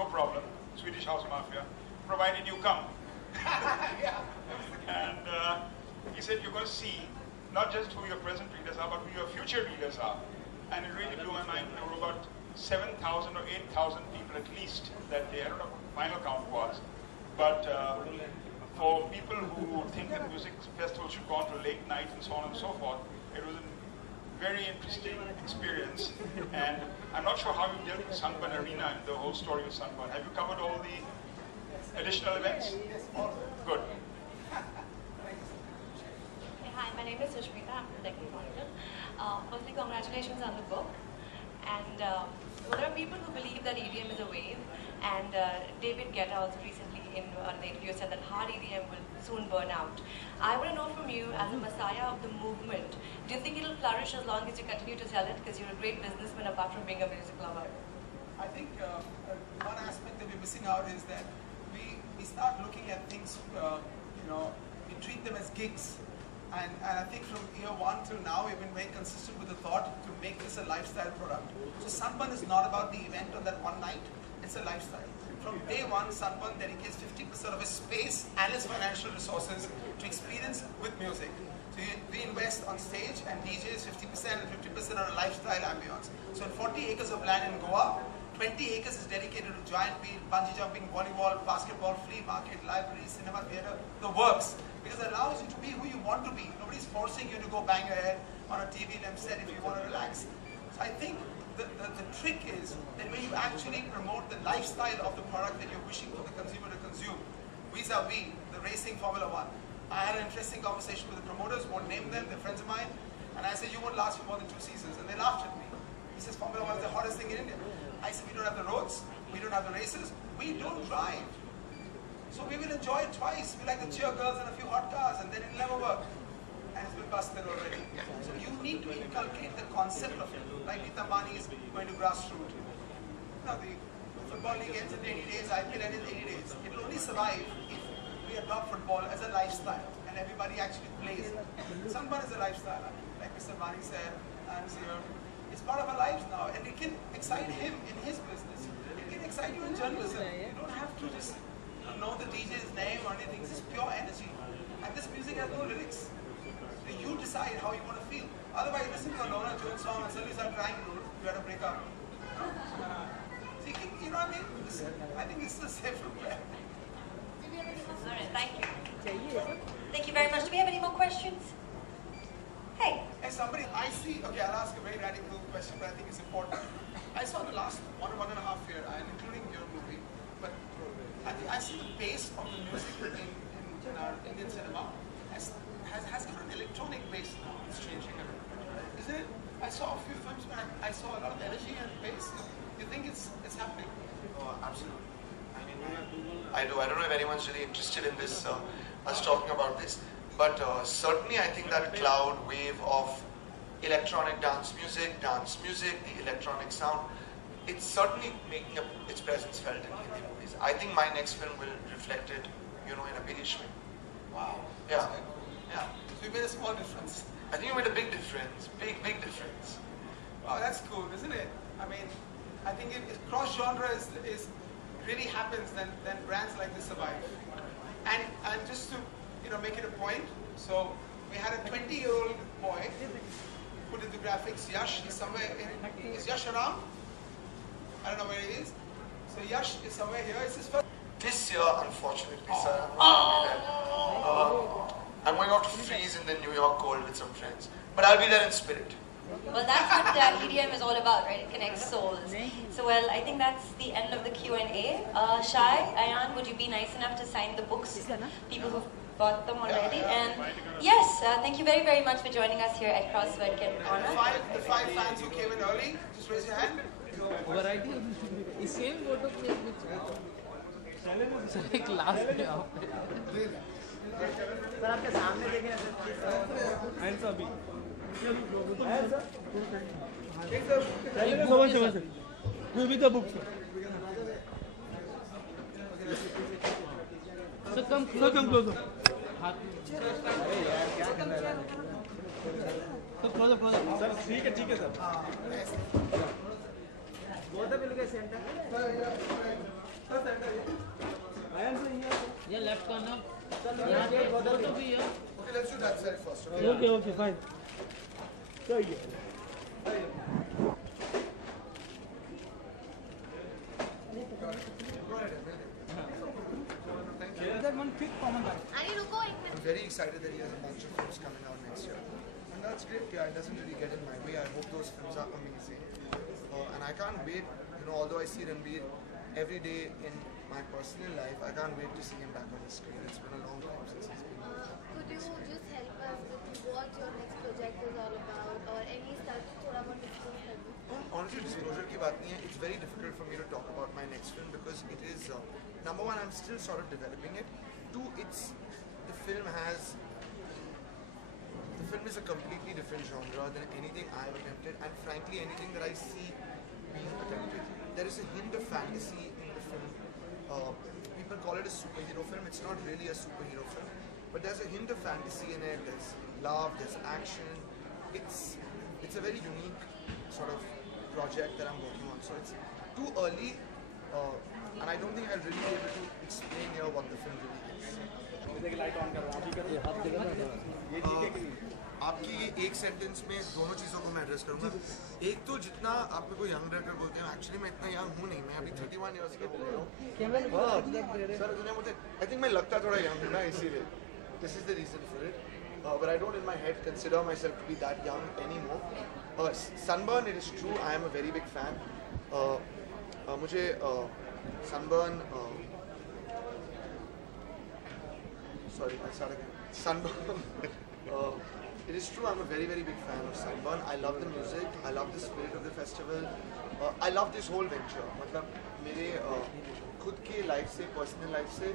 no problem, Swedish House Mafia, provided you come. Yeah. And he said, you're going to see not just who your present readers are, but who your future readers are. And it really blew my mind. There were about 7,000 or 8,000 people at least that day. I don't know what the final count was. But for people who think that music festivals should go on to late night and so on and so forth, it was a very interesting experience. And I'm not sure how you dealt with Sunburn Arena and the whole story of Sunburn. Have you covered all the additional events? Good. Hi, my name is Sushmita. I'm the technical monitor. Firstly, congratulations on the book. And there are people who believe that EDM is a wave. And David Guetta also recently in the interview said that hard EDM will soon burn out. I want to know from you, as a messiah of the movement, do you think it'll flourish as long as you continue to sell it? Because you're a great businessman apart from being a music lover. I think one aspect that we're missing out is that we start looking at things, we treat them as gigs. And I think from year one till now, we've been very consistent with the thought to make this a lifestyle product. So Sunburn is not about the event on that one night, it's a lifestyle. From day one, Sunburn dedicates 50% of his space and his financial resources to experience with music. So we invest on stage and DJs 50% and 50% on a lifestyle ambience. So in 40 acres of land in Goa, 20 acres is dedicated to giant wheel, bungee jumping, volleyball, basketball, flea market, library, cinema, theatre, the works. Because it allows you to be who you want to be. Nobody's forcing you to go bang your head on a TV set if you want to relax. So I think the trick is that when you actually promote the lifestyle of the product that you're wishing for the consumer to consume, vis-a-vis the racing Formula One. I had an interesting conversation with the promoters, won't name them, they're friends of mine, and I said, you won't last for more than 2 seasons, and they laughed at me. He says, Formula One is the hottest thing in India. I said, we don't have the roads, we don't have the races, we don't drive. So we will enjoy it twice. We like the cheer girls and a few hot cars, and then it'll never work. And it's been busted already. So you need to inculcate the concept of it. Like Nita Mani is going to grassroots. Now the football league ends in 80 days, IPL ends in 80 days. It will only survive if we adopt football as a lifestyle and everybody actually plays it. Sunburn is a lifestyle. Like Mr. Mani said, I'm here. It's part of our lives now, and it can excite him in his business. It can excite you in journalism. You don't have to just know the DJ's name or anything. This is pure energy. And this music has no lyrics. So you decide how you want to feel. Otherwise, you listen to a Lorna Jones song and suddenly start crying, you had to break up. So you know what I mean? I think this is a safer way. Alright, thank you. Thank you very much. Do we have any more questions? Hey. Hey, somebody, I see, okay, I'll ask a very radical question, but I think it's important. I saw the last 1.5 years, and including your movie, but I see the base of the music in our Indian cinema has got an electronic base now. It's changing a little bit. Isn't it? I saw a few films where I saw a lot of energy and bass. You think it's happening? Oh, absolutely. I mean, I do. I don't know if anyone's really interested in this, us talking about this. But certainly I think that cloud wave of electronic dance music, the electronic sound, it's certainly making its presence felt in Hindi movies. I think my next film will reflect it, in a biggest way. Wow. Yeah. Yeah. So you made a small difference. I think you made a big difference. Big difference. Wow, that's cool, isn't it? I mean, I think if cross-genre is really happens, then brands like this survive. And just to make it a point, so we had a 20-year-old boy put in the graphics. Yash is somewhere is Yash around? I don't know where he is. So Yash is somewhere here. It's his first. This year, unfortunately, sir, I'm not going to be there. I'm going out to freeze in the New York cold with some friends. But I'll be there in spirit. Well, that's what EDM is all about, right? It connects souls. So, well, I think that's the end of the Q&A. Shai, Ayaan, would you be nice enough to sign the books? People who've bought them already. And yes, thank you very, very much for joining us here at Crossword Kid Corner. The five fans who came in early, just raise your hand. Variety is same photo with sir एक last में आप sir आपके सामने देखें hands अभी sir who with the book sir come closer sir closer sir ठीक है sir both मिल गए सेंटर ये लेफ्ट करना यहाँ पे फोटो भी है Okay, let's do that side first. Okay fine I'm very excited that he has a bunch of films coming out next year. And that's great, yeah, it doesn't really get in my way. I hope those films are amazing. And I can't wait, although I see Ranveer every day in my personal life, I can't wait to see him back on the screen. It's been a long time since he's been on. Could you just help us with what your next project is all about or any such थोड़ा बहुत discuss कर दो? Honestly, disclosure की बात नहीं है. It's very difficult for me to talk about my next film because it is, number one, I'm still sort of developing it. Two, the film is a completely different genre than anything I've attempted, and frankly, anything that I see being attempted. There is a hint of fantasy in the film. People call it a superhero film. It's not really a superhero film, but there's a hint of fantasy in it. There's love, there's action. It's a very unique sort of project that I'm working on. So it's too early, and I don't think I'll really be able to explain here what the film really is. आपकी एक sentence में दोनों चीज़ों को मैं address करूँगा. एक तो जितना आप मेरे को यंग डायरेक्टर बोलते हैं, एक्चुअली मैं इतना यंग हूँ नहीं. मैं अभी 31 इयर्स का बोल रहा हूँ. सर दुनिया मुझे आई थिंक मैं लगता थोड़ा यंग हूँ ना, इसीलिए. This is the reason for it. But I don't in my head consider myself to be that young anymore. Sunburn, it is true, I am a very big fan. मुझे Sunburn, sorry, I started again. Sunburn. It is true, I'm a very, very big fan of Sunburn. I love the music, I love the spirit of the festival. I love this whole venture. मतलब मेरे खुद के life से, personal life से,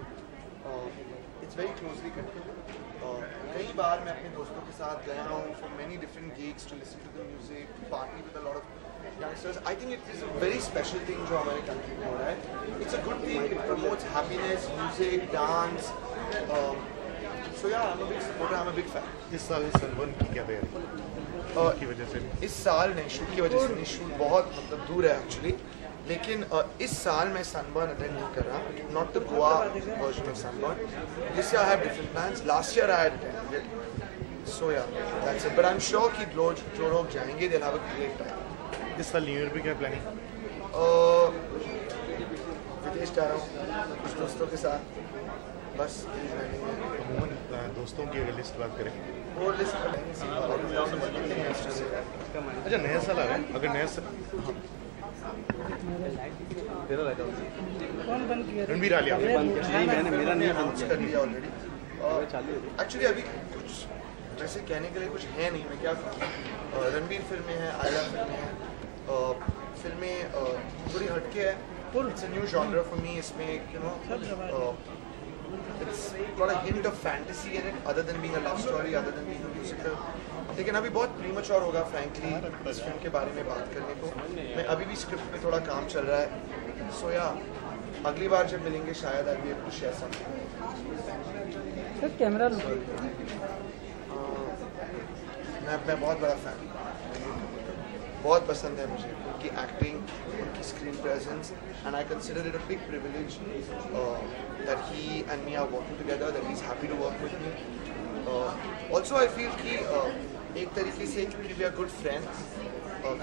it's very closely connected. कई बार मैं अपने दोस्तों के साथ गया हूँ for many different gigs to listen to the music, to party with a lot of youngsters. I think it is a very special thing जो हमारे country में हो रहा है. It's a good thing. It promotes happiness, music, dance. So yeah, I'm a big supporter. I'm a big fan. इस साल sunburn की क्या तैयारी की वजह से? इस साल नहीं, शूट की वजह से नहीं. शूट बहुत मतलब दूर है एक्चुअली. लेकिन इस साल मैं सनबर्न अटेंड नहीं कर रहा. Not the Goa version of Sunburn. This year I have different plans. Last year I had attended. So ya that's it. But I am sure कि जो लोग जाएंगे they will have a great time. इस साल new year पे क्या planning? विदेश जा रहा हूँ कुछ दोस्तों के साथ. बस अमूमन दोस्तों की अगर लिस्ट बात करें, वो लिस्ट कर लेंगे. अच्छा नया साल आ रहा है. अगर नया साल रणबीर आलिया मेरा नहीं अनाउंस कर दिया ऑलरेडी. एक्चुअली अभी कुछ जैसे कहने के लिए कुछ है नहीं. मैं क्या कहूँ, रणबीर फिल्में हैं, आलिया फिल्में हैं. फिल्में थोड़ी हटके है. It's a new genre for me. इसमें it's got a hint of fantasy in it, other than being a love story, other than being a musical. लेकिन अभी बहुत प्रीमैच्योर होगा फ्रैंकली इस फिल्म के बारे में बात करने को. मैं अभी भी स्क्रिप्ट पे थोड़ा काम चल रहा है. सो या अगली बार जब मिलेंगे शायद I be able to share something. Sir camera मैं बहुत बड़ा फैन. बहुत पसंद है मुझे उनकी एक्टिंग, उनकी screen presence, and I consider it a big privilege that he and me are working together, that he's happy to work with me. Also I feel कि एक तरीके से क्योंकि we are good friends,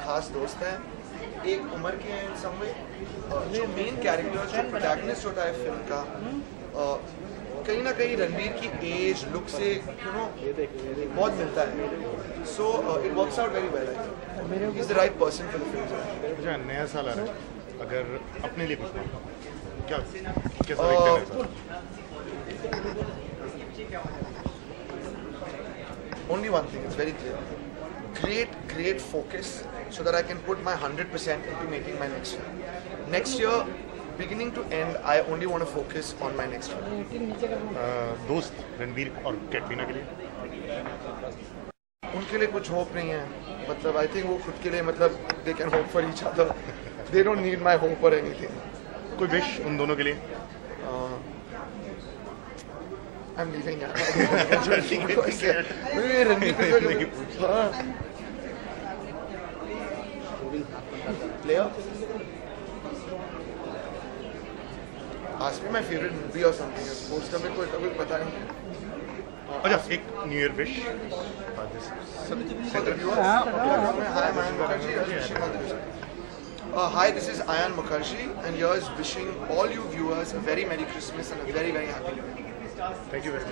खास दोस्त हैं, एक उम्र के हैं in some way. जो मेन कैरेक्टर, जो प्रोटैगनिस्ट होता है फिल्म का, कहीं ना कहीं रणबीर की एज, लुक से बहुत मिलता है. So it works out very well. I think he's the right person for the film. अच्छा नया साल आ रहा है, अगर अपने लिए पूछना क्या कैसा देखते हैं? Only one thing, it's very clear. Great focus so that I can put my 100% into making my next film. Next year, beginning to end, I only want to focus on my next film. दोस्त रणबीर और कैटरीना के लिए उनके लिए कुछ hope नहीं है. मतलब आई थिंक वो खुद के लिए मतलब they can hope for each other. They don't need my hope or anything. कोई विश उन दोनों के लिए? I'm leaving now. Player? Ask me my favorite movie or something. Poster में कोई तभी पता नहीं. अच्छा एक new year wish For the viewers, hi, I'm Ayaan Mukherjee. Here's wishing all the viewers. Hi, this is Ayaan Mukherjee, and here's wishing all you viewers a very Merry Christmas and a very, very Happy New Year. Thank you very much